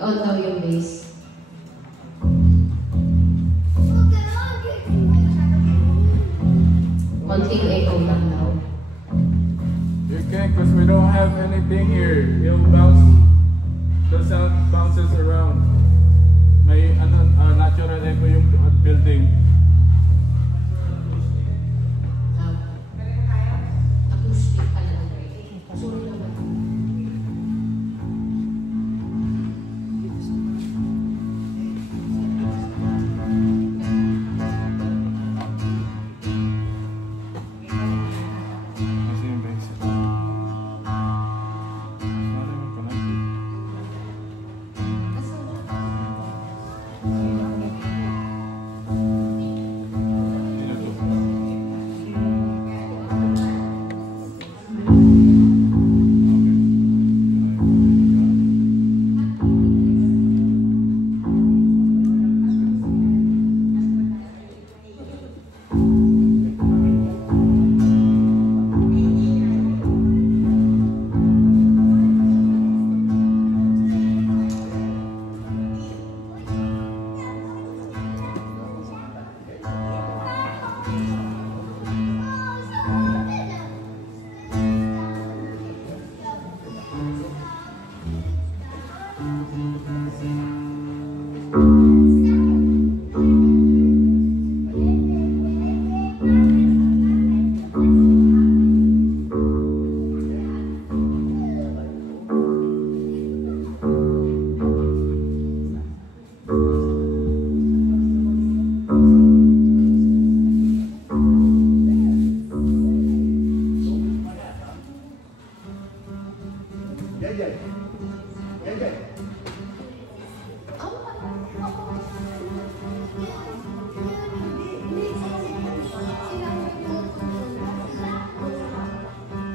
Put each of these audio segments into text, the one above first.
On daw yung bass. Konting echo lang daw. You can't because we don't have anything here. It'll bounce, the sound bounces around. May natural echo yung building. Acoustic pala. Sorry naman.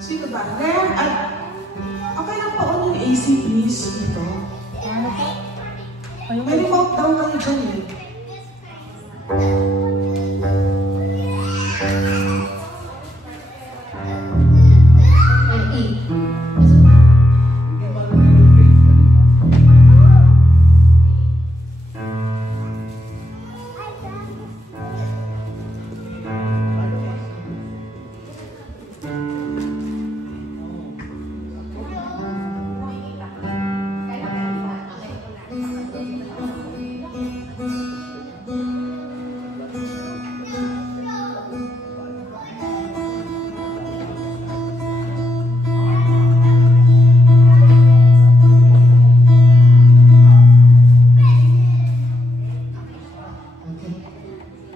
Sino ba? Ngayon, okay lang po on yung AC please dito. May remote daw kayo dyan eh.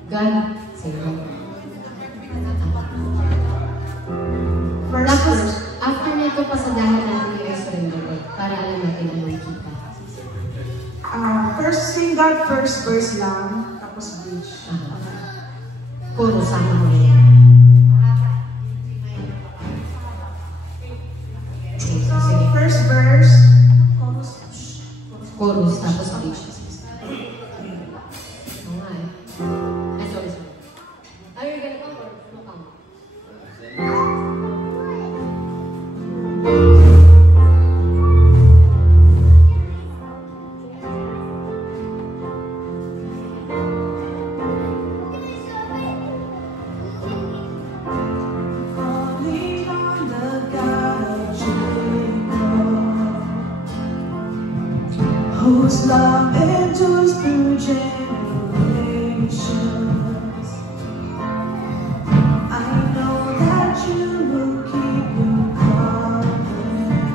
God, sa'yo. Tapos, after nito, pasadahan natin yung restaurant ulit para alam natin ang makikita. First, sing that first verse lang, tapos bridge. Kuro, sama mo rin. So, first verse, Chorus, tapos bridge. Whose love endures through generations. I know that you will keep your covenant.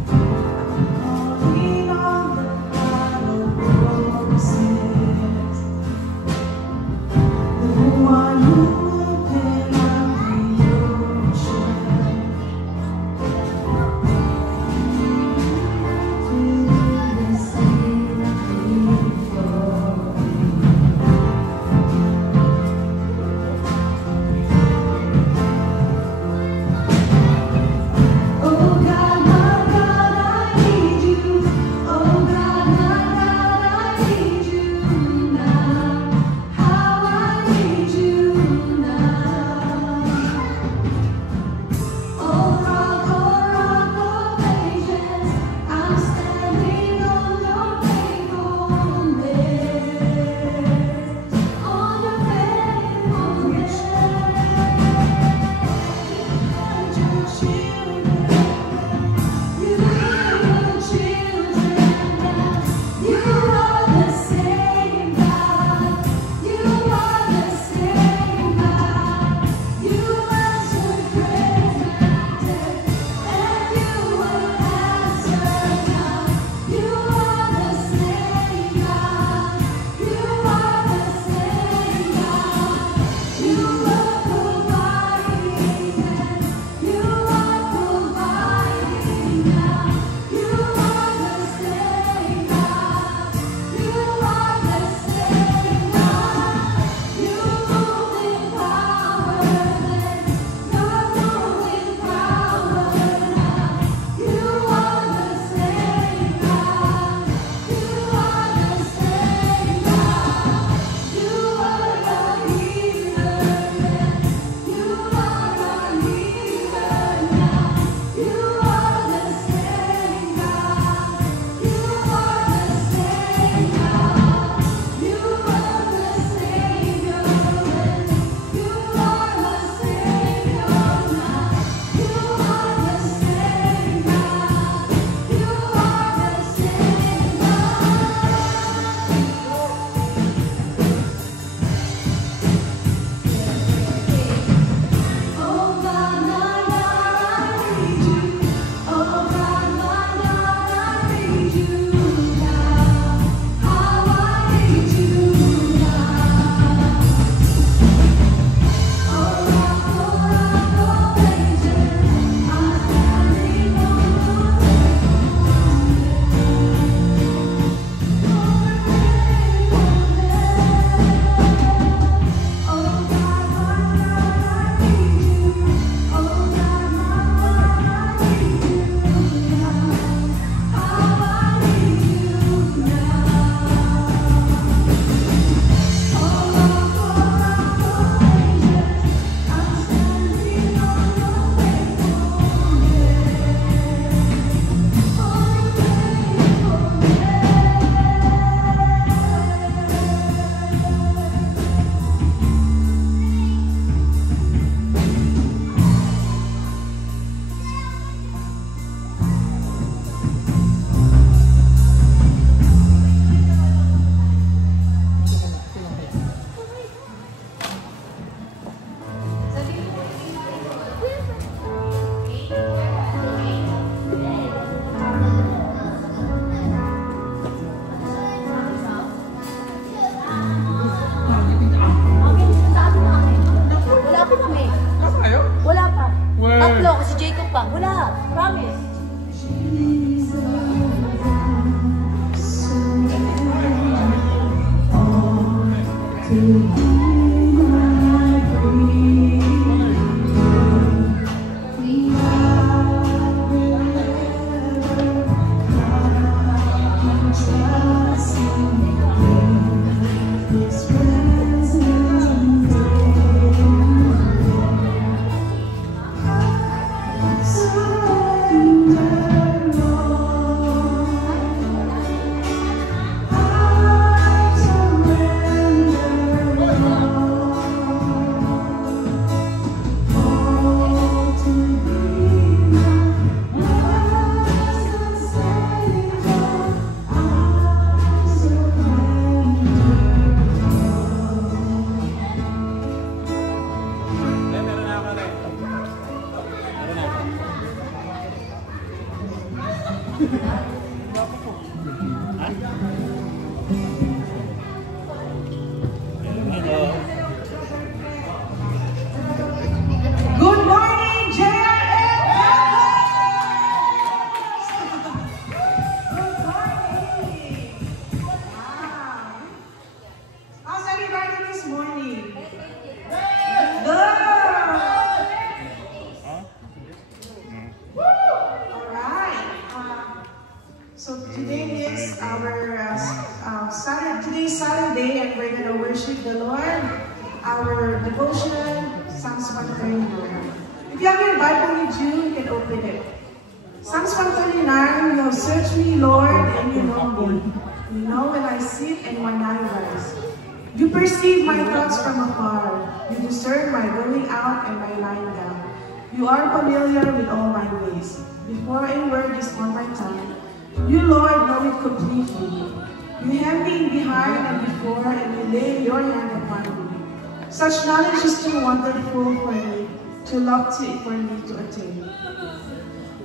I'm calling on the God of promises, the one who opened up the ocean. pa. Wala. Promise. Good morning, JRM! Good morning! Wow! How's everybody this morning? Good! Alright. So today is our today's Saturday, and we're going to worship the Lord. Our devotion, Psalms 139. If you have your Bible with you, you can open it. Psalms 139, you have searched me, Lord, and you know me. You know when I sit and when I rise. You perceive my thoughts from afar. You discern my going out and my lying down. You are familiar with all my ways. Before a word is on my tongue, you, Lord, know it completely. You have me in behind and before, and you lay your hand upon me. Such knowledge is too wonderful for me, too lofty for me to attain.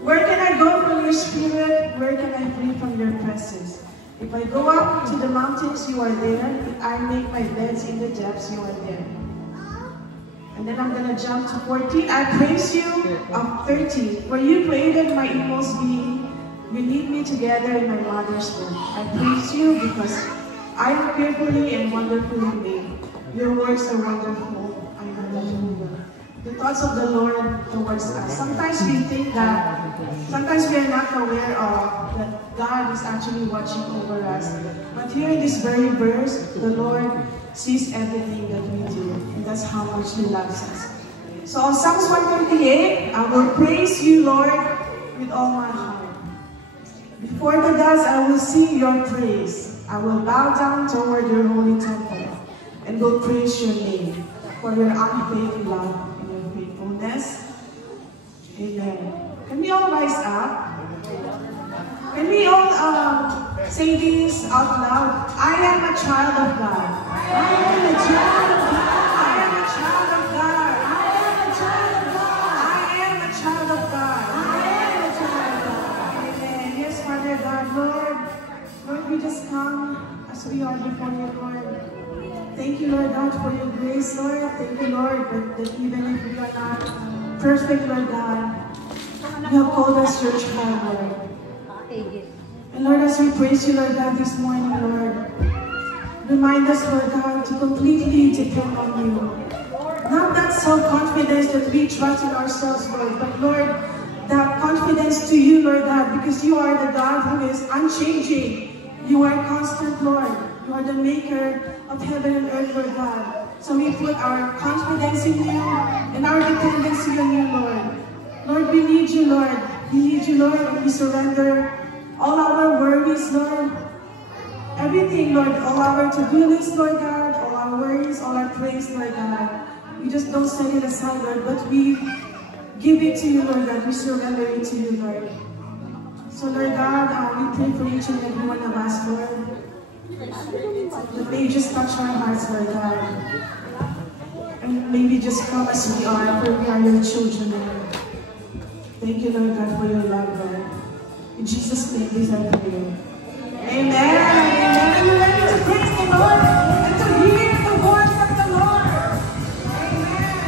Where can I go from your spirit? Where can I flee from your presence? If I go up to the mountains, you are there. If I make my beds in the depths, you are there. And then I'm going to jump to 14. I praise you, 30. For you created my inmost being. You knit me together in my mother's womb. I praise you because I am fearfully and wonderfully made. Your words are wonderful. I know that you will. The thoughts of the Lord towards us. Sometimes we think that, sometimes we are not aware of that God is actually watching over us. But here in this very verse, the Lord sees everything that we do. And that's how much He loves us. So on Psalms 128, I will praise you, Lord, with all my heart. Before the gods, I will sing your praise. I will bow down toward your holy temple and will praise your name for your unfailing love and your faithfulness. Amen. Can we all rise up? Can we all say this out loud? I am a child of God. I am a child of God. I am a child of God. I am a child of God. I am a child of God. I am a child of God. Amen. Yes, Father God, Lord, we just come as we are before you, Lord. Thank you, Lord God, for your grace, Lord. Thank you, Lord, that even if we are not perfect, Lord God, you have called us your child, Lord. And Lord, as we praise you, Lord God, this morning, Lord, remind us, Lord God, to completely depend on you. Not that self-confidence that we trust in ourselves, Lord, but Lord, that confidence to you, Lord God, because you are the God who is unchanging. You are constant, Lord. You are the maker of heaven and earth, Lord God. So we put our confidence in you and our dependency on you, Lord. Lord, we need you, Lord. We need you, Lord, and we surrender all our worries, Lord. Everything, Lord, all our to-do list, Lord God, all our worries, all our praise, Lord God. We just don't set it aside, Lord, but we give it to you, Lord God. We surrender it to you, Lord. So, Lord God, we pray for each and every one of us, Lord. That may you just touch our hearts, Lord God. And may we just come as we are, for we are your children, Lord. Thank you, Lord God, for your love, Lord. In Jesus' name, please I pray. Amen. Amen. Are you ready to praise the Lord and to hear the voice of the Lord? Amen.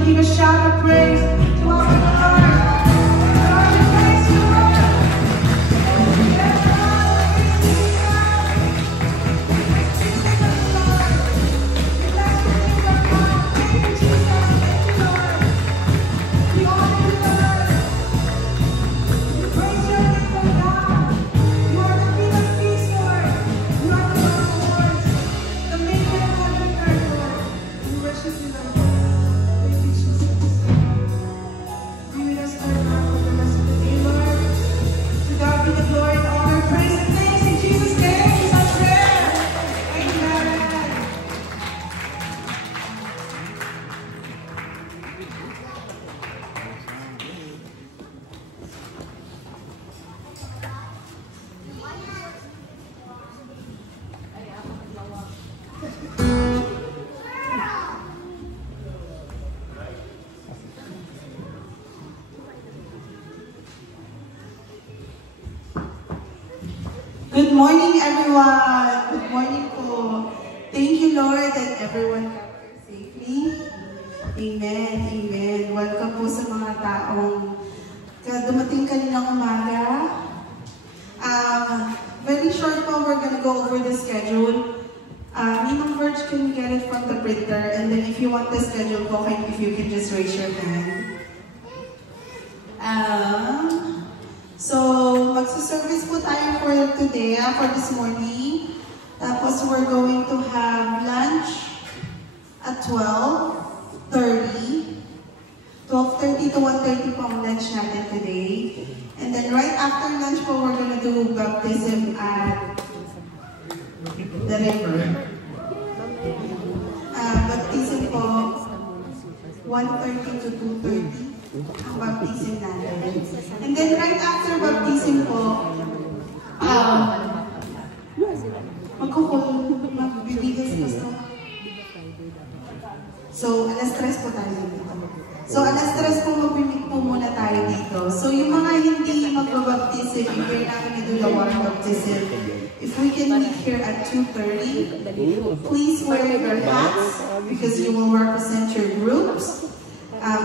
to give a shout of praise to our Lord. Lord, we praise you, Lord. Yes, Lord, we praise you, God. We praise you, Lord. We bless your name, Lord God. Thank you, Jesus. Thank you, Lord. We honor you, Lord. We praise your name, Lord God. You are the King of Kings, Lord. You are the Lord of Lords, the maker of heaven and earth, Lord. We worship you, Lord. Thank you, Jesus. Be with us, Lord God, for the rest of the day, Lord. To God be the glory and honor, praise and thanks in Jesus' name. Is our prayer. Amen. Good morning, everyone. Good morning po. Thank you, Lord, that everyone got here safely. Amen, amen. Welcome po sa mga taong dumating kaninang umaga. Very short po, we're gonna go over the schedule. Ninong Verge, can you get it from the printer? And then if you want the schedule po, if you can just raise your hand. So, magsa-service po tayo for today, for this morning. Tapos, we're going to have lunch at 12:30. 12:30 to 1:30 po ang lunch natin today. And then, right after lunch po, we're gonna do baptism at the river. Baptism po, 1:30 to 2:30. Ang baptism natin. And then right after baptism po, magbibigay sa gusto. So, alas 3 po tayo dito. So, alas 3 po magbibig po muna tayo dito. So, yung mga hindi magbabaptism, if you're not gonna do the water baptism, if we can meet here at 2:30, please wear your hats because you will represent your groups.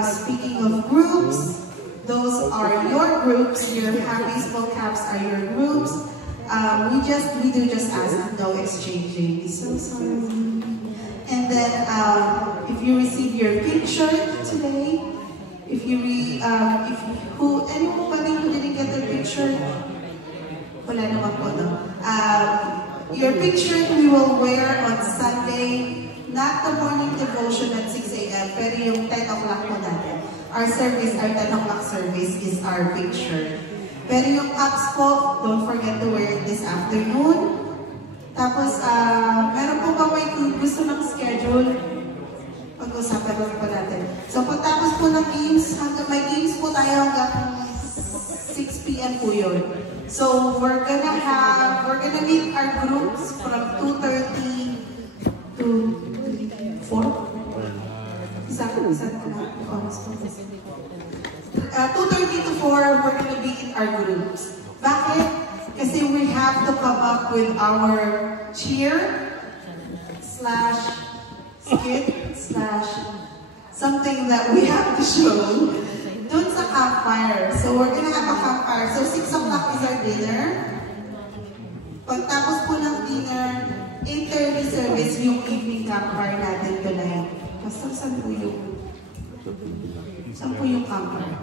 Speaking of groups, those are your groups. Your baseball caps are your groups. We do just ask no exchanging. So sorry. And then if you receive your pink shirt today, anyone who didn't get their pink shirt, wala naman po, no? Your pink shirt we will wear on Sunday. Not the morning devotion at 6 a.m., pero yung 10 o'clock po natin. Our 10 o'clock service is our picture. Pero yung caps po, don't forget to wear it this afternoon. Tapos, meron po ba may gusto ng schedule? Pag-usapan lang po natin. So, pagtapos po ng games, may games po tayo hanggang 6 p.m. po yun. So, we're gonna meet our groups from 2:30 to 4? Isa ko na oras po. 2:30 to 4, we're gonna be in our groups. Bakit? Kasi we have to come up with our cheer / skit / something that we have to show dun sa campfire. So we're gonna have a campfire. So 6 o'clock is our dinner. Pagtapos po ng dinner, 8:30 service yung evening campfire natin tonight. Basta saan po yung campfire?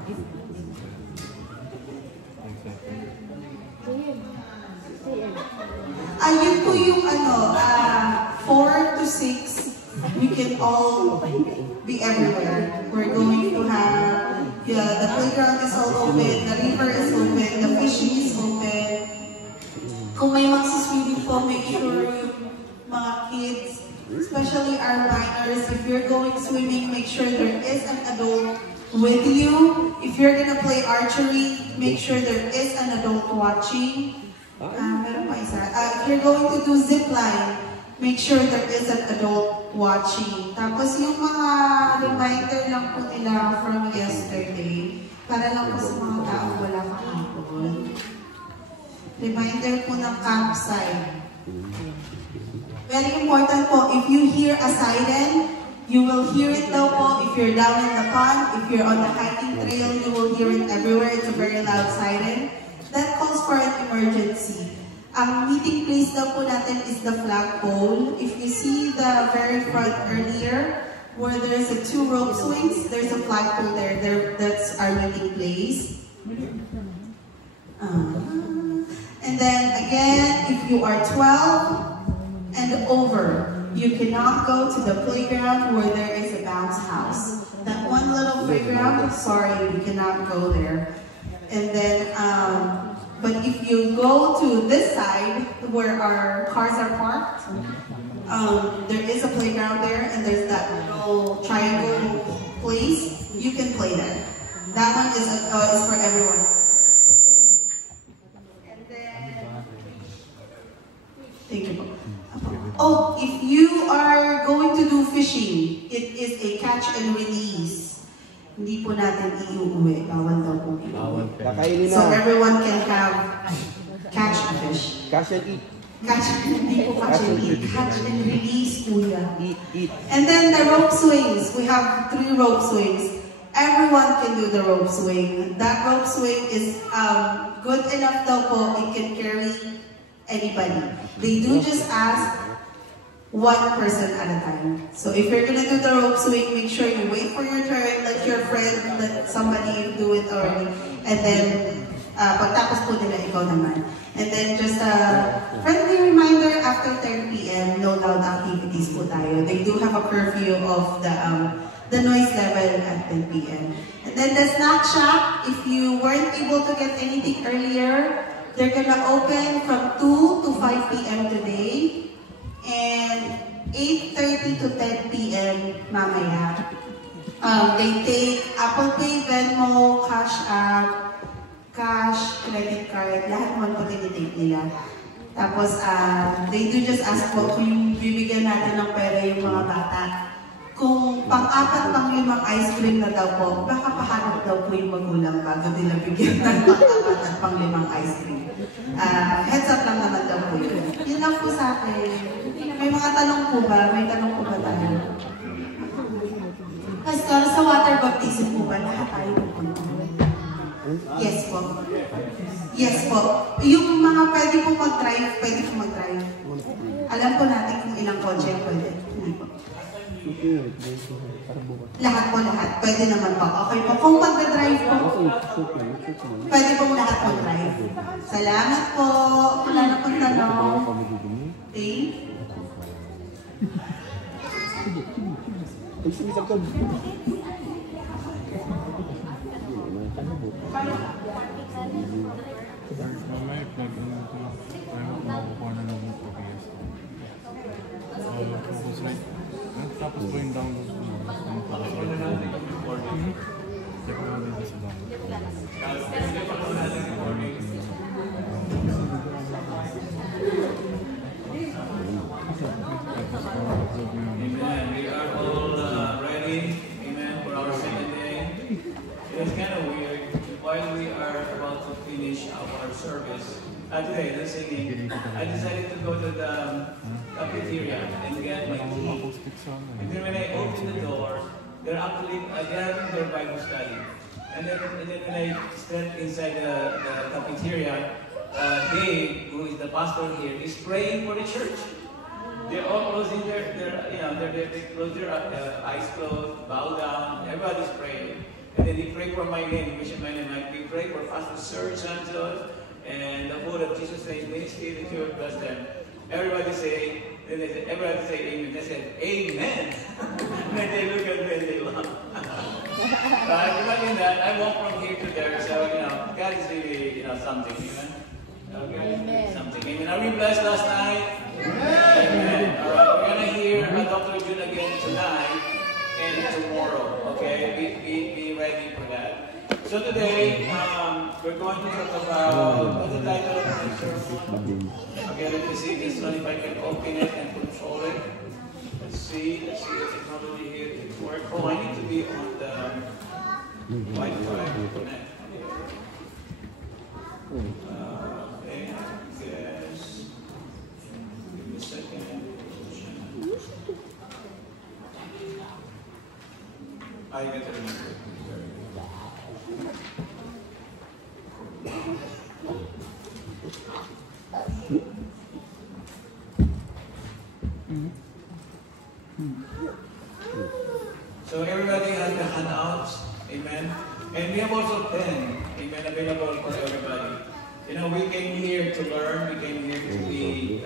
Yun po yung 4 to 6, we can all be everywhere. We're going to have, the playground is all open, the river is open, the fishing is open. Kung may magsiswimming po, make sure yung mga kids, especially our minors, if you're going swimming, make sure there is an adult with you. If you're gonna play archery, make sure there is an adult watching. Meron pa isa. If you're going to do zip line, make sure there is an adult watching. Tapos yung mga reminder lang po nila from yesterday, para lang po sa mga taong wala kahapon. Reminder po ng campsite. Very important po, if you hear a siren, You will hear it daw po if you're down in the pond, if you're on the hiking trail, you will hear it everywhere. It's a very loud siren. That calls for an emergency. Ang meeting place daw po natin is the flagpole. If you see the very front earlier, where there's a 2 rope swings, there's a flagpole there. That's our meeting place. And then again, if you are 12 and over, you cannot go to the playground where there is a bounce house. That one little playground, sorry, you cannot go there. And then, but if you go to this side where our cars are parked, there is a playground there, and there's that little triangle place. You can play there. That one is for everyone. And then, thank you. Oh, if you are going to do fishing, it is a catch and release. Hindi po natin iuwi. Bawal daw po iuwi. So everyone can have catch a fish. Catch and eat. Hindi po catch and eat. Catch and release po yan. Eat. And then the rope swings. We have 3 rope swings. Everyone can do the rope swing. That rope swing is good enough daw po. It can carry anybody. They do just ask 1 person at a time. So if you're gonna do the rope swing, make sure you wait for your turn, let your friend, let somebody do it already, and then pagtapos po nila, ikaw naman. And then just a friendly reminder, after 10 p.m., no loud activities po tayo. They do have a curfew of the noise level at 10 p.m. And then the snack shack, if you weren't able to get anything earlier, they're gonna open from 2 to 5 p.m. today. And 8:30 to 10 p.m. mamaya. They take Apple Pay, Venmo, Cash App, cash, credit card, lahat mo po tinitake nila. Tapos, they do just ask po kung bibigyan natin ng pera yung mga bata. Kung pang-4, pang-5 ice cream na daw po, baka pahanap daw po yung magulang bago nila bigyan ng pang-4 at pang-5 ice cream. Heads up lang naman daw po yun. Yun lang po sa akin. May mga tanong po ba? May tanong po ba tayo? Pastor, sa water baptism po ba lahat tayo pupunta? Yes po. Yes po. Yung mga pwede po mag-drive, pwede po mag-drive. Alam po natin kung ilang kotse pwede. Hindi po. Lahat po, lahat. Pwede naman po. Okay po. Kung mag-drive po, pwede pong lahat mag-drive. Salamat po. Wala na pong tanong. Okay. Tapos po yung download ko. Amen. We are all ready. Amen. For our second day. It's kind of weird. While we are about to finish our service today, the singing, I decided to go to the cafeteria and get my tea. And then when I opened the door, they're having their Bible study. And then when I stepped inside the cafeteria, Dave, who is the pastor here, is praying for the church. They're all closing they close their eyes closed, bow down, everybody's praying. And then they pray for my name, Bishop my name. We pray for Pastor Serge Santos and the whole of Jesus' name ministry, the church bless them. Everybody say, everybody say amen. They said, amen. And then they look at me and they laugh. Imagine that. I walk from here to there, so God is really something, amen. Okay. Something. Amen. Are we blessed last night? Amen. All right. We're gonna hear Dr. June again tonight and tomorrow. Okay. Be ready for that. So today, we're going to talk about what's the title of the sermon. Okay. Let me see this one if I can open it and control it. Let's see the technology here. It works. Oh, I need to be on the Wi-Fi connect. Okay, yes. Give me a second. I get to remember it. So everybody has the handouts, amen. And we have also pen, amen, available for everybody. You know, we came here to learn, we came here to be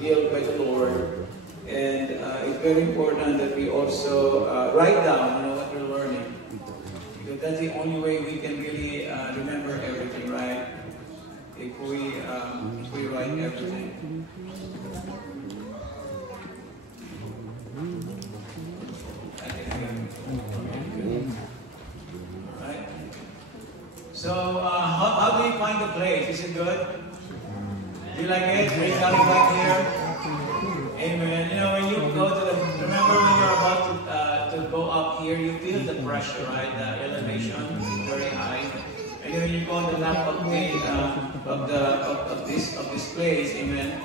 healed by the Lord. And it's very important that we also write down, what we're learning. Because that's the only way we can really remember everything, right? If we write everything. Right? So, how do you find the place? Is it good? Do you like it? Are you coming back here? Amen. You know, when you go to the, remember when you're about to go up here, you feel the pressure, right? The elevation is very high. And when you go on the top of this place, amen.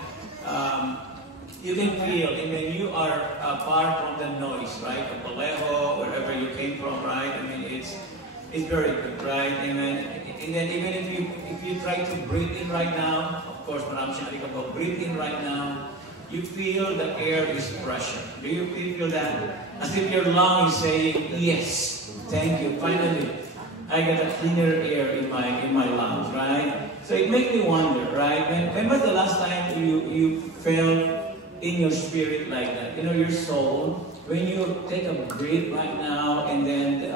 You can feel, amen, you are apart from the noise, right? Of Vallejo, wherever you came from, right? I mean, it's very good, right? Amen. And then even if you try to breathe in right now, of course, marami siya nakikita, breathe in right now, you feel the air is pressure. Do you feel that? As if your lung is saying, yes, thank you, finally, I get a cleaner air in my lungs, right? So it makes me wonder, right? When was the last time you felt in your spirit like that? You know, your soul, when you take a breath right now and then,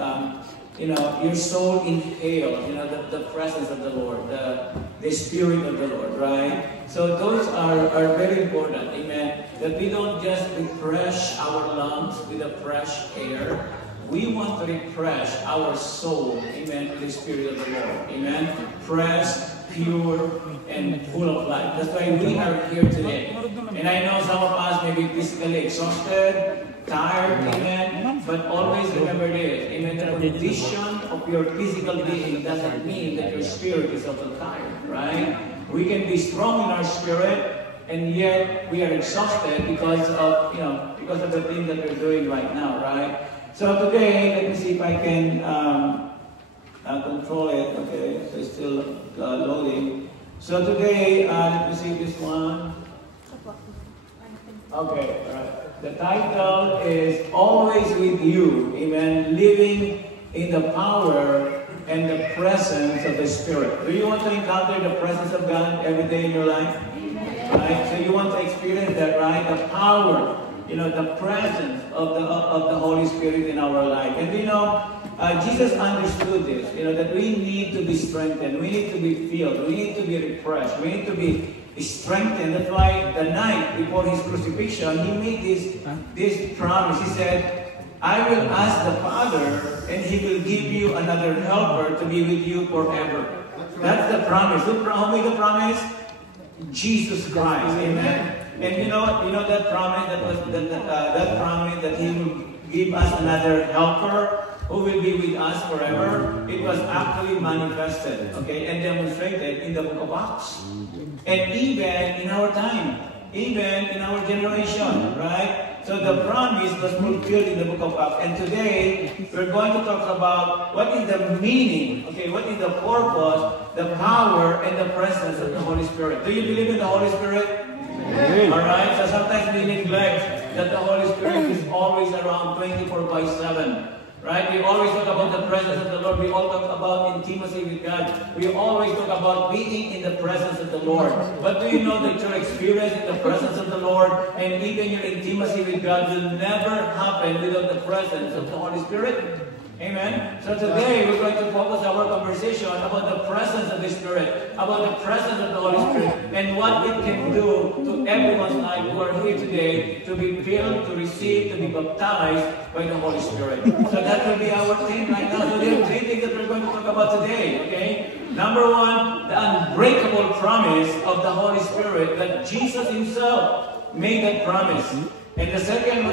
your soul inhales, the presence of the Lord, the Spirit of the Lord, right? So those are very important, amen, that we don't just refresh our lungs with the fresh air. We want to refresh our soul, amen, with the Spirit of the Lord, amen, fresh, pure, and full of life. That's why we are here today. And I know some of us may be physically exhausted, tired, amen, but always remember this, amen, the condition of your physical being doesn't mean that your spirit is also tired, right? We can be strong in our spirit, and yet we are exhausted because of the thing that we're doing right now, right? So today, let me see if I can control it. Okay, so it's still loading. So today, let me see this one. Okay, all right. The title is Always With You, amen, living in the power and the presence of the Spirit. Do you want to encounter the presence of God every day in your life? Right? So you want to experience that, right? The power, the presence of the Holy Spirit in our life. And Jesus understood this, that we need to be strengthened, we need to be filled, we need to be refreshed, we need to be strengthened. That's why the night before his crucifixion, he made this promise. He said, I will ask the Father, and he will give you another helper to be with you forever. That's the promise. Who made the promise? Jesus Christ. Amen. And you know that promise that promise that he will give us another helper who will be with us forever. It was actually manifested, okay, and demonstrated in the book of Acts. And even in our time, even in our generation, right? So the promise was fulfilled in the book of Acts. And today, we're going to talk about what is the meaning, okay, what is the purpose, the power, and the presence of the Holy Spirit. Do you believe in the Holy Spirit? Alright, so sometimes we neglect that the Holy Spirit is always around 24/7. Right? We always talk about the presence of the Lord. We all talk about intimacy with God. We always talk about being in the presence of the Lord. But do you know that your experience in the presence of the Lord and even your intimacy with God will never happen without the presence of the Holy Spirit? Amen? So today, we're going to focus our conversation about the presence of the Spirit, about the presence of the Holy Spirit, and what it can do to everyone's life who are here today to be filled, to receive, to be baptized by the Holy Spirit. So that will be our theme right now. So there are three things that we're going to talk about today, okay? Number one, the unbreakable promise of the Holy Spirit, that Jesus himself made that promise. And the second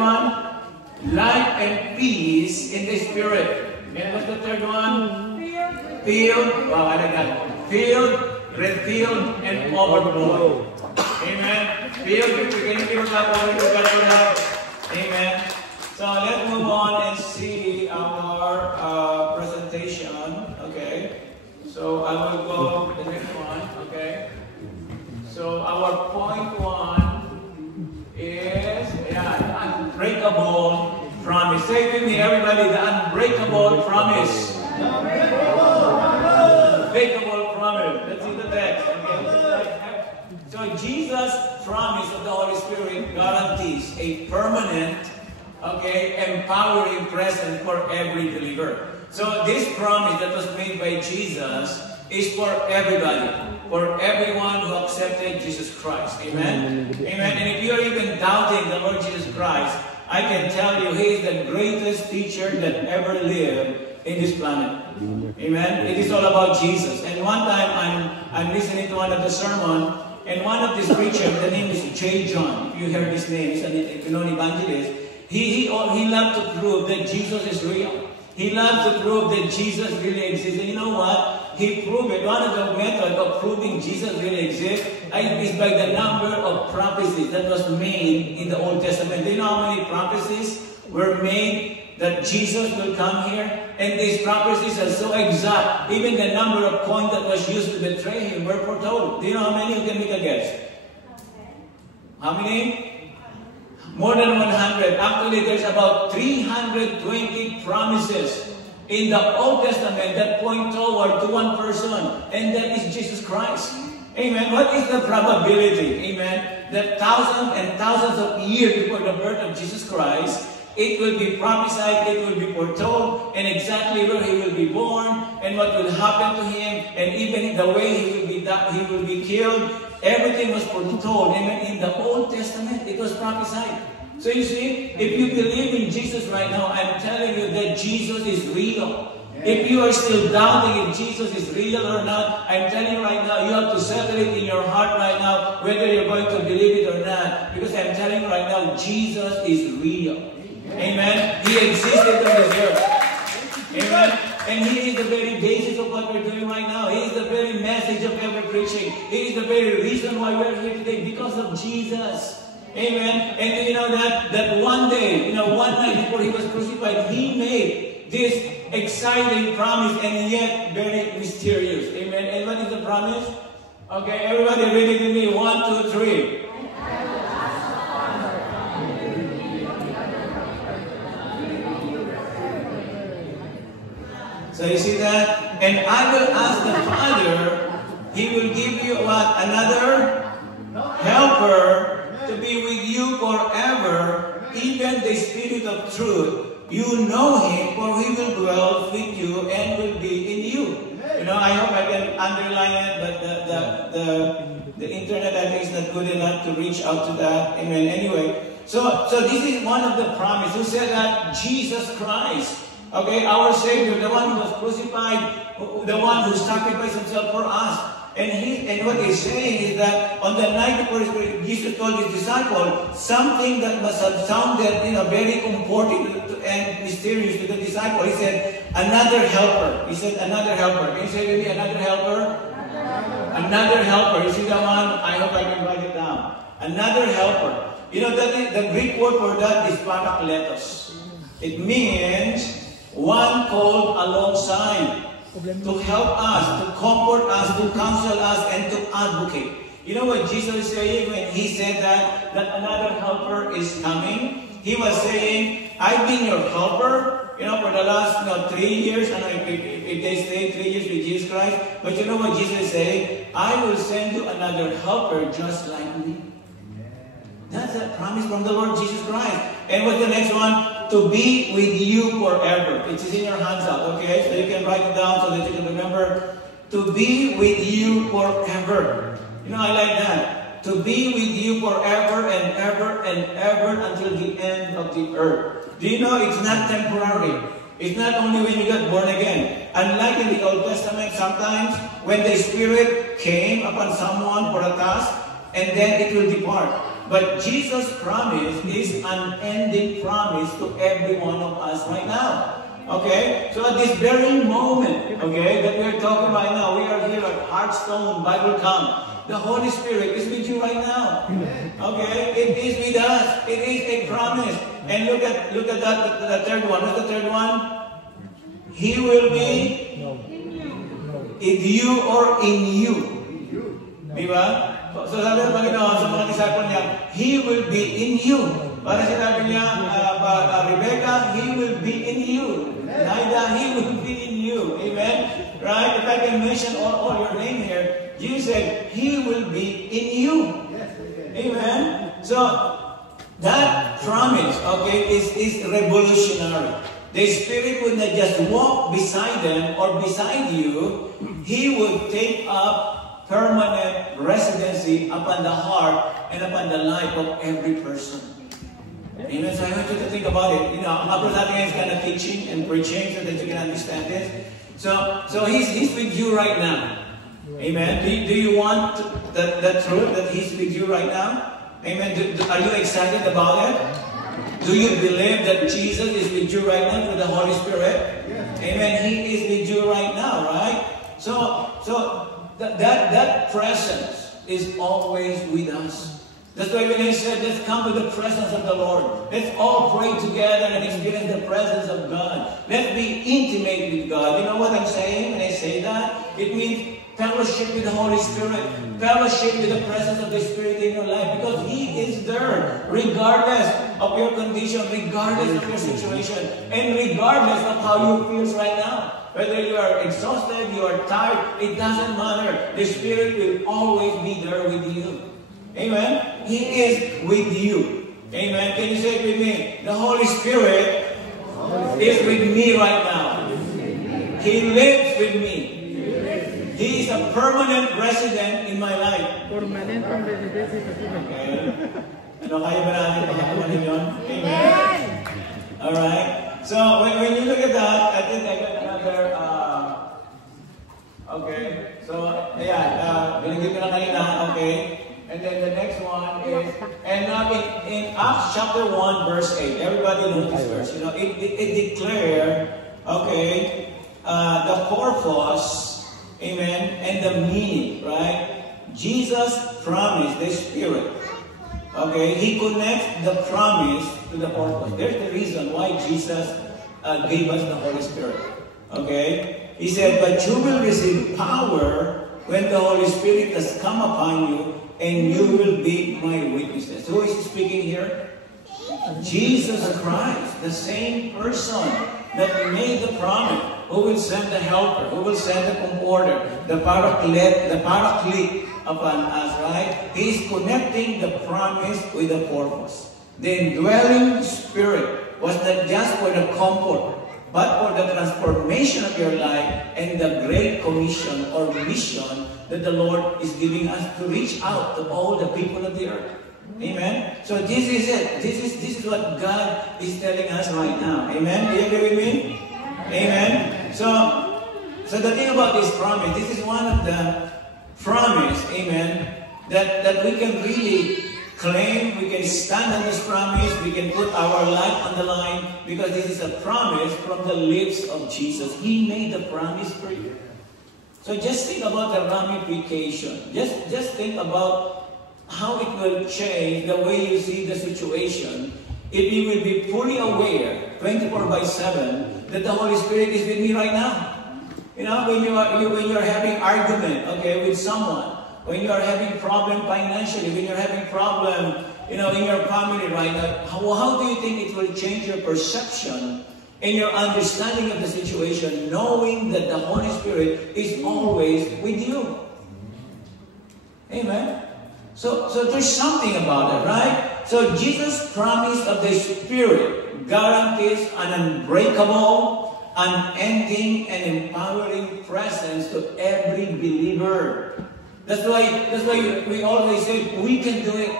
one? Life and peace in the Spirit. And what's the third one? Filled. Wow, I like that. Filled, refilled, and overflowed. Amen. Filled. Can you give us that over to God for help? Amen. So let's move on and see unbreakable promise. Say with me, everybody, the unbreakable promise. Unbreakable promise. That's in the text. Okay? So Jesus' promise of the Holy Spirit guarantees a permanent, empowering presence for every believer. So this promise that was made by Jesus is for everybody, for everyone who accepted Jesus Christ. Amen? Amen. And if you're even doubting the Lord Jesus Christ, I can tell you He is the greatest teacher that ever lived in this planet. Amen? It is all about Jesus. And one time I'm listening to one of the sermons, and one of these preachers, the name is J. John. If you heard his name, he's an evangelist. He loved to prove that Jesus is real. He loved to prove that Jesus really exists. And you know what? He proved it. One of the methods of proving Jesus really exists is by the number of prophecies that was made in the Old Testament. Do you know how many prophecies were made that Jesus will come here? And these prophecies are so exact. Even the number of coins that was used to betray Him were foretold. Do you know how many? You can make a guess. How many? More than 100. Actually, there's about 320 promises in the Old Testament that point toward to one person, and that is Jesus Christ. Amen. What is the probability, amen, that thousands and thousands of years before the birth of Jesus Christ, it will be prophesied, it will be foretold, and exactly where He will be born, and what will happen to Him, and even the way He will be killed. Everything was foretold. Amen. In the Old Testament, it was prophesied. So you see, if you believe in Jesus right now, I'm telling you that Jesus is real. If you are still doubting if Jesus is real or not, I'm telling you right now, you have to settle it in your heart right now, whether you're going to believe it or not. Because I'm telling you right now, Jesus is real. Amen. He existed on this earth. Amen. And He is the very basis of what we're doing right now. He is the very message of every preaching. He is the very reason why we're here today, because of Jesus. Amen. And you know that one day, one night before He was crucified, He made this exciting promise, and yet very mysterious. Amen. And what is the promise? Okay, everybody read it with me. 1, 2, 3. So you see that? And I will ask the Father, He will give you what? Another helper to be with you forever, even the Spirit of truth. You know Him, for He will dwell with you and will be in you. I hope I can underline it, but the internet, I think, is not good enough to reach out to that. Amen. Anyway, so this is one of the promises. Who said that? Jesus Christ. Okay, our Savior, the one who was crucified, the one who sacrificed Himself for us. And what He's saying is that on the night before Jesus told His disciples something that must have sounded, very comforting and mysterious to the disciple. He said, another helper. He said, another helper. Can you say with me, another helper? Another helper. You see that one? I hope I can write it down. Another helper. The Greek word for that is parakletos. It means one called alongside, to help us, to comfort us, to counsel us, and to advocate. You know what Jesus is saying when He said that another helper is coming? He was saying, I've been your helper, for the last 3 years. I don't know if they stay 3 years with Jesus Christ. But you know what Jesus is saying? I will send you another helper just like me. That's a promise from the Lord Jesus Christ. And what's the next one? To be with you forever. It is in your hands out, okay? So you can write it down so that you can remember. To be with you forever. I like that. To be with you forever and ever until the end of the earth. Do you know it's not temporary? It's not only when you got born again. Unlike in the Old Testament, sometimes when the Spirit came upon someone for a task, and then it will depart. But Jesus' promise is an unending promise to every one of us right now. Okay? So at this very moment, okay, that we are talking right now, we are here at Heartstone Bible Camp. The Holy Spirit is with you right now. Okay? It is with us. It is a promise. And look at that, the third one. What's the third one? He will be in you or in you. Diba? So sabi ng Panginoon sa mga disciple niya, He will be in you. Para sinabi niya, Rebecca, He will be in you. Naida, He will be in you. Amen? Right? If I can mention all your name here, Jesus said, He will be in you. Amen? So, that promise, okay, is revolutionary. The Spirit would not just walk beside them or beside you. He would take up permanent residency upon the heart and upon the life of every person. Amen. So I want you to think about it. You know, Papa Natin is kind of teaching and preaching so that you can understand this. So he's with you right now. Amen. Do you want the truth that He's with you right now? Amen. Are you excited about it? Do you believe that Jesus is with you right now through the Holy Spirit? Amen. He is with you right now, right? So that presence is always with us. That's why when He said, let's come to the presence of the Lord. Let's all pray together and experience the presence of God. Let's be intimate with God. You know what I'm saying when I say that? It means fellowship with the Holy Spirit. Fellowship with the presence of the Spirit in your life. Because He is there. Regardless of your condition. Regardless of your situation. And regardless of how you feel right now. Whether you are exhausted, you are tired, it doesn't matter. The Spirit will always be there with you. Amen? He is with you. Amen? Can you say it with me? The Holy Spirit is with me right now. He lives with me. He is a permanent resident in my life. Okay. Ano kaya ba natin pagkakaman yun? Amen? Alright. So, when you look at that, I think I got another, okay. So, ayan, binigyan ko na kanina, okay. And then the next one is, and now in Acts chapter 1, verse 8, everybody knows this verse, you know, it declared, okay, the purpose, amen, and the meaning, right? Jesus promised the Spirit. Okay, He connects the promise to the purpose. There's the reason why Jesus gave us the Holy Spirit. Okay? He said, but you will receive power when the Holy Spirit has come upon you, and you will be my witnesses. Who is speaking here? Jesus Christ, the same person that made the promise, who will send the helper, who will send the comforter, the paraclete upon us, right? He is connecting the promise with the purpose. The indwelling Spirit was not just for the comfort, but for the transformation of your life and the great commission or mission that the Lord is giving us to reach out to all the people of the earth. Amen? So this is it. This is what God is telling us right now. Amen? Do you agree with me? Amen? So the thing about this promise, this is one of the promise, amen, that we can really claim, we can stand on this promise, we can put our life on the line, because this is a promise from the lips of Jesus. He made the promise for you. So just think about the ramification. Just think about how it will change the way you see the situation if you will be fully aware, 24/7, that the Holy Spirit is with me right now. You know, when you're having argument, okay, with someone, when you're having problem financially, when you're having problem, you know, in your family right now, how do you think it will change your perception and your understanding of the situation, knowing that the Holy Spirit is always with you? Amen? So there's something about it, right? So Jesus' promise of the Spirit guarantees an unbreakable, unending, and empowering presence to every believer. That's why we always say we can do it.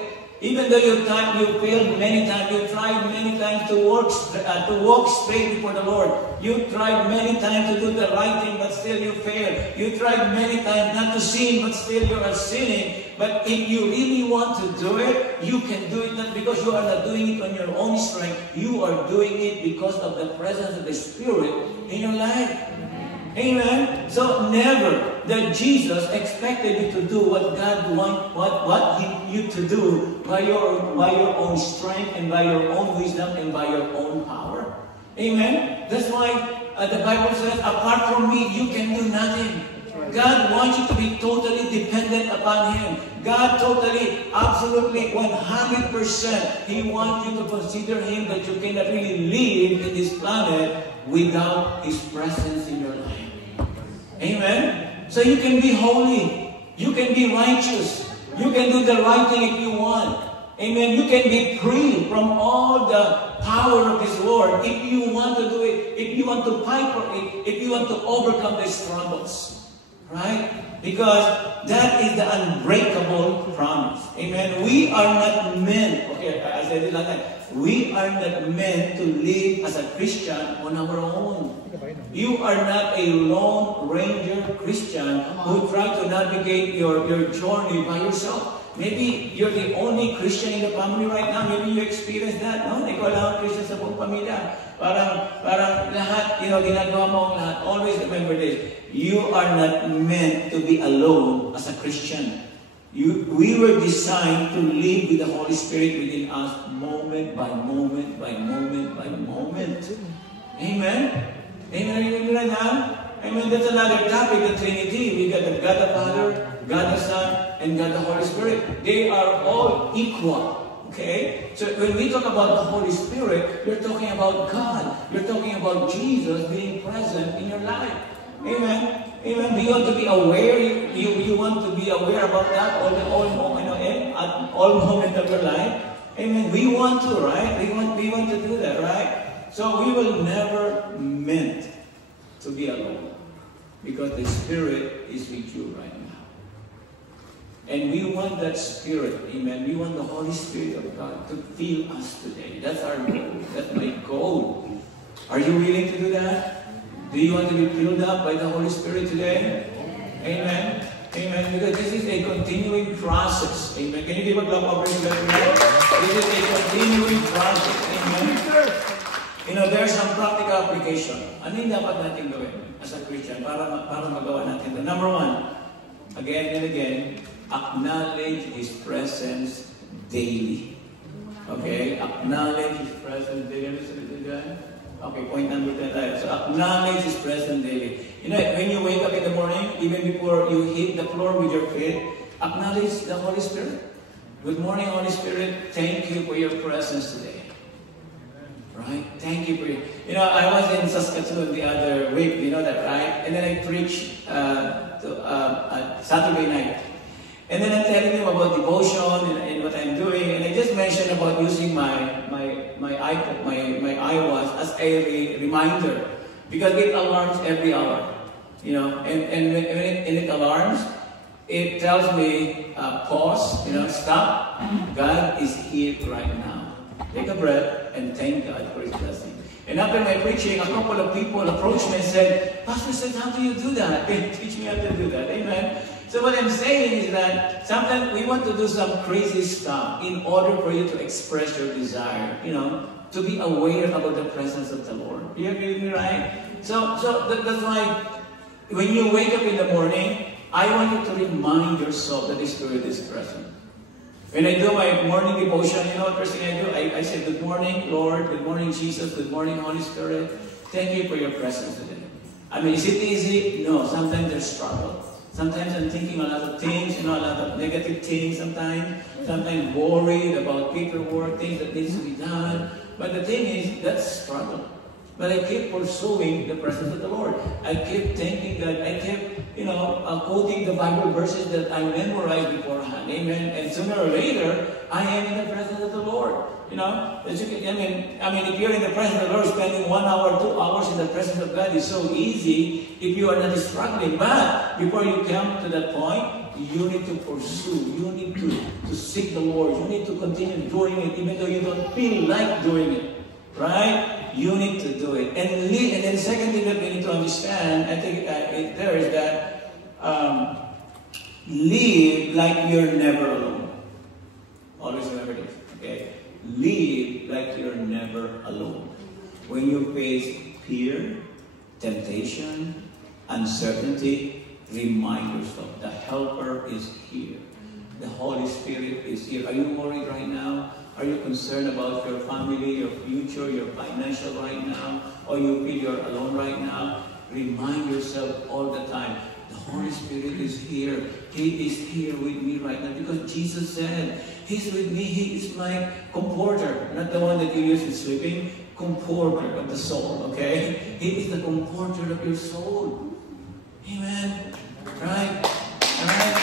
Even though you failed many times, you tried many times to walk straight before the Lord. You tried many times to do the right thing, but still you failed. You tried many times not to sin, but still you are sinning. But if you really want to do it, you can do it not because you are not doing it on your own strength. You are doing it because of the presence of the Spirit in your life. Amen. So never that Jesus expected you to do what God what you to do by your own strength and by your own wisdom and by your own power. Amen. That's why the Bible says, apart from me, you can do nothing. God wants you to be totally dependent upon Him. God totally, absolutely, 100%, He wants you to consider Him that you cannot really live in this planet without His presence in your life. Amen? So you can be holy. You can be righteous. You can do the right thing if you want. Amen. You can be free from all the power of this world if you want to do it, if you want to fight for it, if you want to overcome the struggles. Right? Because that is the unbreakable promise. Amen. We are not meant, okay, I said it like that. We are not meant to live as a Christian on our own. You are not a lone ranger Christian who try to navigate your journey by yourself. Maybe you're the only Christian in the family right now. Maybe you experience that. No, ikaw lang ang Christian sa buong pamilya. Parang lahat, ginagawa mo ang lahat. Always remember this. You are not meant to be alone as a Christian. We were designed to live with the Holy Spirit within us moment by moment by moment by moment. Amen? Amen? Are you right now? Amen. That's another topic, the Trinity. We got the God the Father, God the Son, and God the Holy Spirit. They are all equal. Okay? So when we talk about the Holy Spirit, you're talking about God. You're talking about Jesus being present in your life. Amen. Amen. Do you want to be aware? You want to be aware about that at all moment of your life? Amen. We want to, right? We want to do that, right? So we will never meant to be alone. Because the Spirit is with you right now. And we want that Spirit, amen. We want the Holy Spirit of God to fill us today. That's our goal. That's my goal. Are you willing to do that? Do you want to be filled up by the Holy Spirit today? Amen. Amen. Because this is a continuing process. Amen. Can you give a clap over to that? This is a continuing process. Amen. There's some practical application. Ano yung dapat natin gawin as a Christian para magawa natin? Number one, again and again, acknowledge His presence daily. Okay? Acknowledge His presence daily. Listen to that. Okay, point number 10 tayo. So, acknowledge His presence daily. When you wake up in the morning, even before you hit the floor with your feet, acknowledge the Holy Spirit. Good morning, Holy Spirit. Thank you for your presence today. Right? Thank you for your... I was in Saskatoon the other week, you know that, right? And then I preached Saturday night. And then I'm telling them about devotion and what I'm doing. And I just mentioned about using my iPod, my iWatch as a reminder. Because it alarms every hour. And when it alarms, it tells me, pause, stop. God is here right now. Take a breath and thank God for His blessing. And after my preaching, a couple of people approached me and said, Pastor, how do you do that? Teach me how to do that. Amen. So what I'm saying is that sometimes we want to do some crazy stuff in order for you to express your desire, to be aware about the presence of the Lord. You agree with me, right? So that's why when you wake up in the morning, I want you to remind yourself that the Spirit is present. When I do my morning devotion, what first thing I do? I say, good morning, Lord. Good morning, Jesus. Good morning, Holy Spirit. Thank you for your presence today. Is it easy? No. Sometimes there's struggle. Sometimes I'm thinking a lot of things, a lot of negative things sometimes. Sometimes worried about paperwork, things that needs to be done. But the thing is, that's struggle. But I keep pursuing the presence of the Lord. I keep thanking God. I keep, quoting the Bible verses that I memorized beforehand. Amen. And sooner or later, I am in the presence of the Lord. If you're in the presence of the Lord, spending 1 hour, 2 hours in the presence of God is so easy if you are not struggling. But before you come to that point, you need to pursue. You need to seek the Lord. You need to continue doing it even though you don't feel like doing it. Right? You need to do it. And then the second thing that we need to understand, I think there is that live like you're never alone. Always remember this. Okay? Live like you're never alone. When you face fear, temptation, uncertainty, remind yourself the Helper is here. The Holy Spirit is here. Are you worried right now? Are you concerned about your family, your future, your financial right now? Or you feel you're alone right now? Remind yourself all the time, the Holy Spirit is here. He is here with me right now because Jesus said, He's with me. He is my comforter. Not the one that you use in sleeping. Comforter of the soul, okay? He is the comforter of your soul. Amen. Right? Right?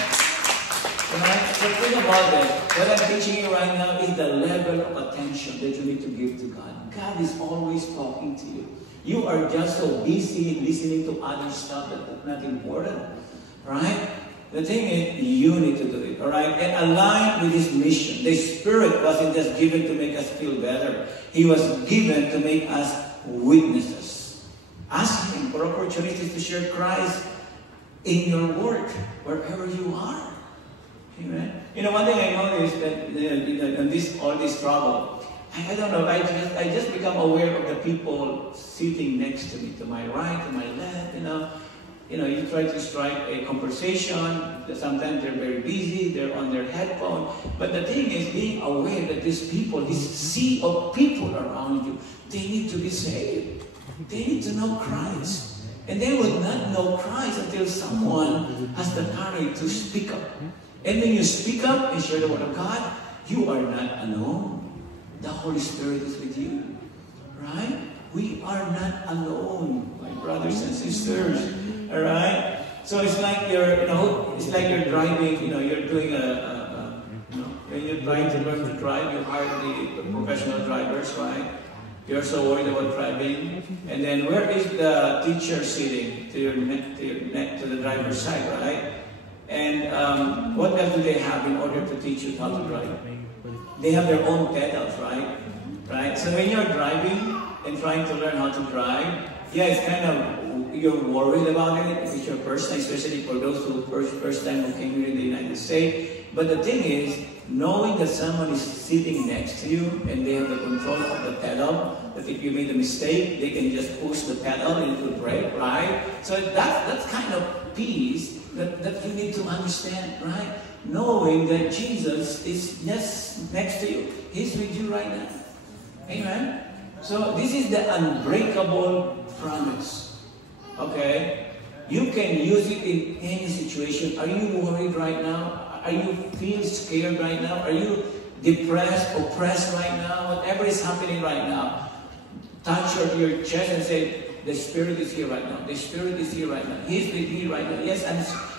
Right? So think about it. What I'm teaching you right now is the level of attention that you need to give to God. God is always talking to you. You are just so busy listening to other stuff that's not important. Right? The thing is, you need to do it. Alright? And align with His mission. The Spirit wasn't just given to make us feel better. He was given to make us witnesses. Ask Him for opportunities to share Christ in your work, wherever you are. Amen. You know, one thing I noticed that in all this trouble, I don't know, I just become aware of the people sitting next to me, to my right, to my left, you try to strike a conversation. Sometimes they're very busy, they're on their headphone. But the thing is, being aware that these people, this sea of people around you, they need to be saved. They need to know Christ. And they will not know Christ until someone has the courage to speak up. And when you speak up and share the Word of God, you are not alone. The Holy Spirit is with you. Right? We are not alone, my brothers and sisters. All right? So it's like you're driving, you're doing when you're trying to learn to drive, you hire the professional drivers, right? You're so worried about driving. And then where is the teacher sitting? To the driver's side, right? And what else do they have in order to teach you how to drive? They have their own pedals, right? Right? So when you're driving and trying to learn how to drive, yeah, it's kind of, you're worried about it. It's your first time, especially for those who first time who came here in the United States. But the thing is, knowing that someone is sitting next to you and they have the control of the pedal, that if you made a mistake, they can just push the pedal and it will brake, right? So that's kind of peace that you need to understand, right? Knowing that Jesus is next to you. He's with you right now. Amen? So this is the unbreakable promise. Okay? You can use it in any situation. Are you worried right now? Are you feel scared right now? Are you depressed, oppressed right now? Whatever is happening right now, touch your chest and say, the Spirit is here right now. The Spirit is here right now. He's with me right now. Yes,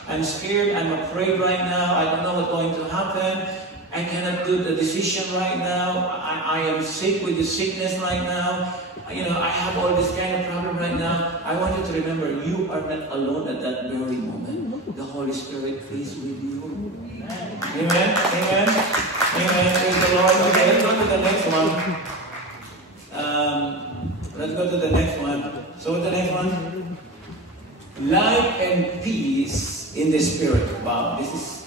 I'm scared. I'm afraid right now. I don't know what's going to happen. I cannot do the decision right now. I am sick with the sickness right now. I have all this kind of problem right now. I want you to remember, you are not alone at that very moment. The Holy Spirit is with you. Amen? Amen? Amen. Praise the Lord. Okay, let's go to the next one. Let's go to the next one. So the next one. Life and peace in the Spirit. Wow, this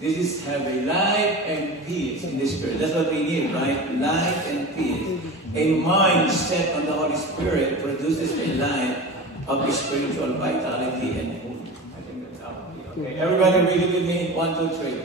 is heavy. Life and peace in the Spirit. That's what we need, right? Life and peace. A mind set on the Holy Spirit produces a life of spiritual vitality and hope. I think that's how. Okay, everybody read it with me. 1, 2, 3.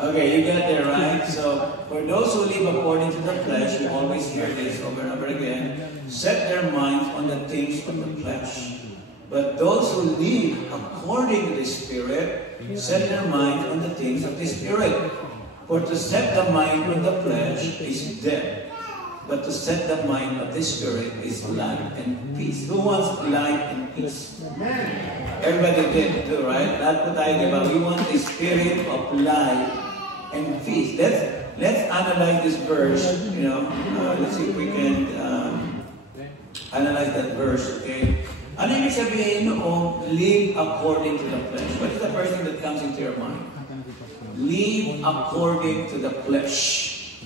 Okay, you got there, right? So, for those who live according to the flesh, you always hear this over and over again, set their minds on the things of the flesh. But those who live according to the Spirit, set their mind on the things of the Spirit. For to set the mind on the flesh is death, but to set the mind of the Spirit is life and peace. Who wants life and peace? Everybody did too, right? That's what I give up. We want the spirit of life and peace. Let's analyze this verse. Let's see if we can analyze that verse. Okay. Ano yung sabihin o live according to the flesh? What is the first thing that comes into your mind? Live according to the flesh.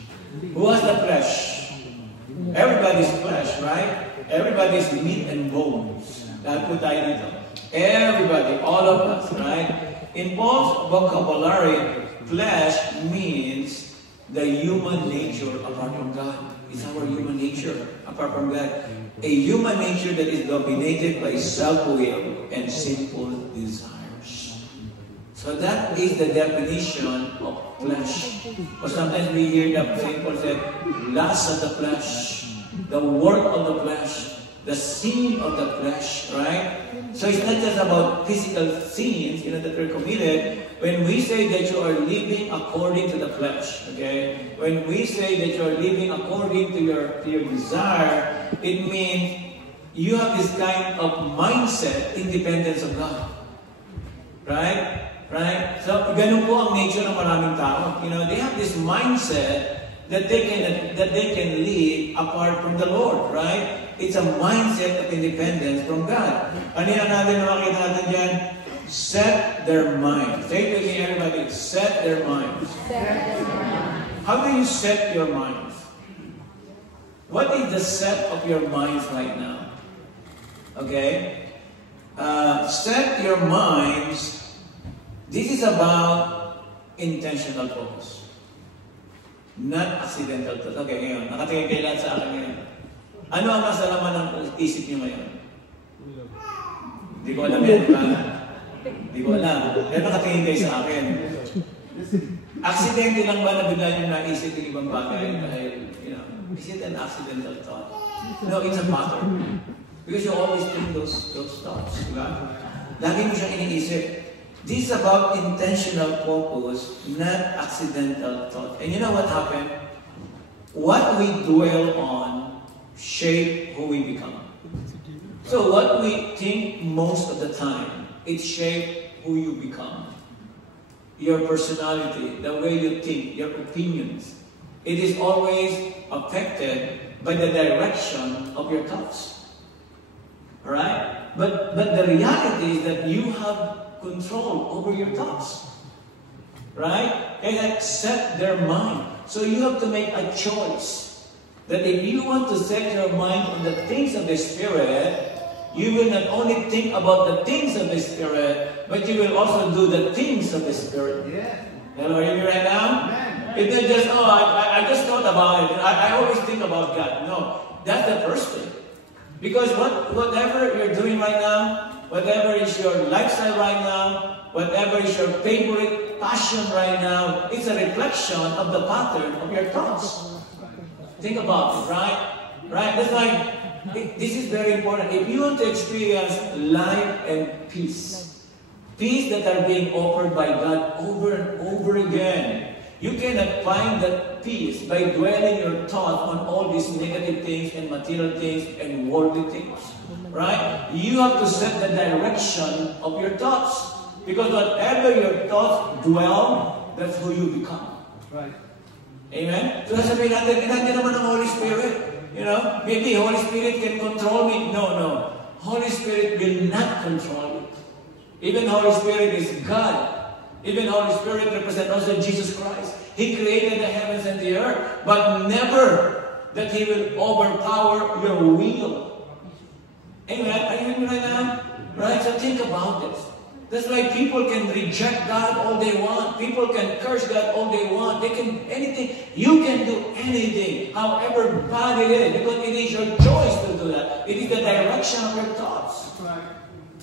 Who has the flesh? Everybody's flesh, right? Everybody's meat and bones. That's what I did. Everybody, all of us, right? In Paul's vocabulary, flesh means the human nature apart from God. It's our human nature. nature apart from God. A human nature that is dominated by self-will and sinful desires. So that is the definition of flesh. Or sometimes we hear that St. Paul said, lust of the flesh, the work of the flesh, the sin of the flesh, right? So it's not just about physical sins, that we're committed. When we say that you are living according to the flesh, okay? When we say that you are living according to your desire, it means you have this kind of mindset, independence of God. Right? Right? So, ganun po ang nature ng maraming tao. They have this mindset that they can live apart from the Lord, right? It's a mindset of independence from God. Ano yan natin na makita natin dyan? Set their mind. Say it with me, everybody. Set their minds. How do you set your minds? What is the set of your minds right now? Okay? Set your minds. This is about intentional focus. Not accidental thought. Okay, ngayon. Nakatingin kayo lahat sa akin ngayon. Ano ang nasa laman ng isip niyo ngayon? Hindi ko alam yan. Hindi ko alam. Pero nakatingin kayo sa akin. Aksidente lang ba na bigla niyo naisip yung ibang bagay? Dahil, is it an accidental thought? No, it's a pattern. Because you always think those thoughts. Diba? Lagi mo siyang iniisip. This is about intentional focus, not accidental thought. And you know what happened? What we dwell on shape who we become. So what we think most of the time, it shapes who you become. Your personality, the way you think, your opinions. It is always affected by the direction of your thoughts. Alright? But the reality is that you have control over your thoughts. Right? And set their mind. So you have to make a choice. That if you want to set your mind on the things of the Spirit, you will not only think about the things of the Spirit, but you will also do the things of the Spirit. Yeah. Hello, are you right now? Amen. It's not just, I just thought about it. I always think about God. No, that's the first thing. Because whatever you're doing right now, whatever is your lifestyle right now, whatever is your favorite passion right now, it's a reflection of the pattern of your thoughts. Think about it, right? Right? That's like, this is very important. If you want to experience life and peace that are being offered by God over and over again, you cannot find that peace by dwelling your thought on all these negative things and material things and worldly things. Right? You have to set the direction of your thoughts. Because whatever your thoughts dwell, that's who you become. Right. Amen? So sasabihin natin, hindi naman ang Holy Spirit. Maybe Holy Spirit can control me. No. Holy Spirit will not control you. Even Holy Spirit is God. Even Holy Spirit represents also Jesus Christ. He created the heavens and the earth, but never that He will overpower your will. Amen? Are you with me right now? Right? So think about this. That's why people can reject God all they want. People can curse God all they want. They can anything. You can do anything, however bad it is, because it is your choice to do that. It is the direction of your thoughts.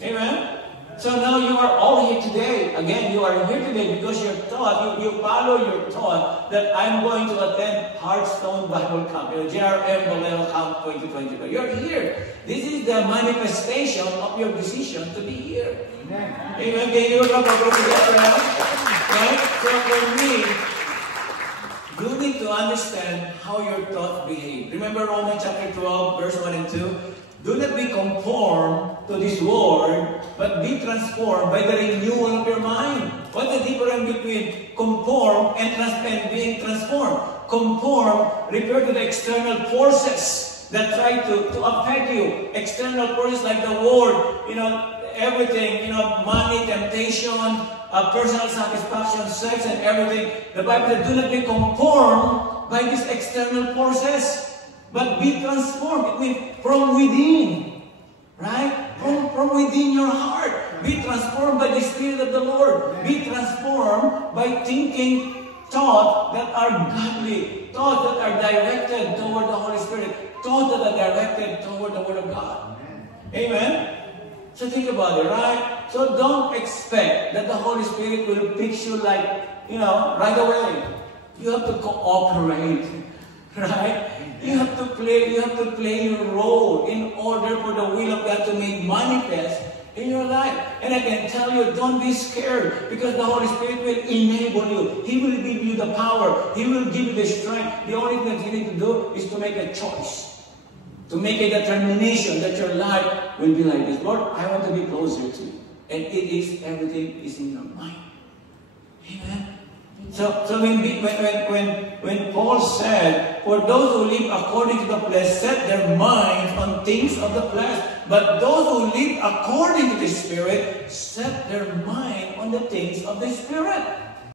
Amen? So now you are all here today. Again, you are here today because your thought, you follow your thought that I'm going to attend Heartstone Bible Camp, JRM Bolero Camp 2024. You're here. This is the manifestation of your decision to be here. Amen. Can you come over together? Right? So for me, you need to understand how your thoughts behave. Remember Romans chapter 12, verse 1 and 2? Do not be conformed to this world, but be transformed by the renewal of your mind. What's the difference between conform and being transformed? Conform refers to the external forces that try to affect you. External forces like the world, everything, money, temptation, personal satisfaction, sex, and everything. The Bible says, do not be conformed by these external forces, but be transformed. It means from within, right? From within your heart. Be transformed by the Spirit of the Lord. Be transformed by thinking thoughts that are godly, thoughts that are directed toward the Holy Spirit, thoughts thoughts that are directed toward the Word of God. Amen? So think about it, right? So don't expect that the Holy Spirit will fix you like, right away. You have to cooperate, right? You have to play your role in order for the will of God to make manifest in your life. And I can tell you, don't be scared, because the Holy Spirit will enable you. He will give you the power. He will give you the strength. The only thing that you need to do is to make a choice, to make a determination that your life will be like this. Lord, I want to be closer to you. And everything is in your mind. Amen. So when Paul said, for those who live according to the flesh set their minds on things of the flesh, but those who live according to the Spirit set their mind on the things of the Spirit.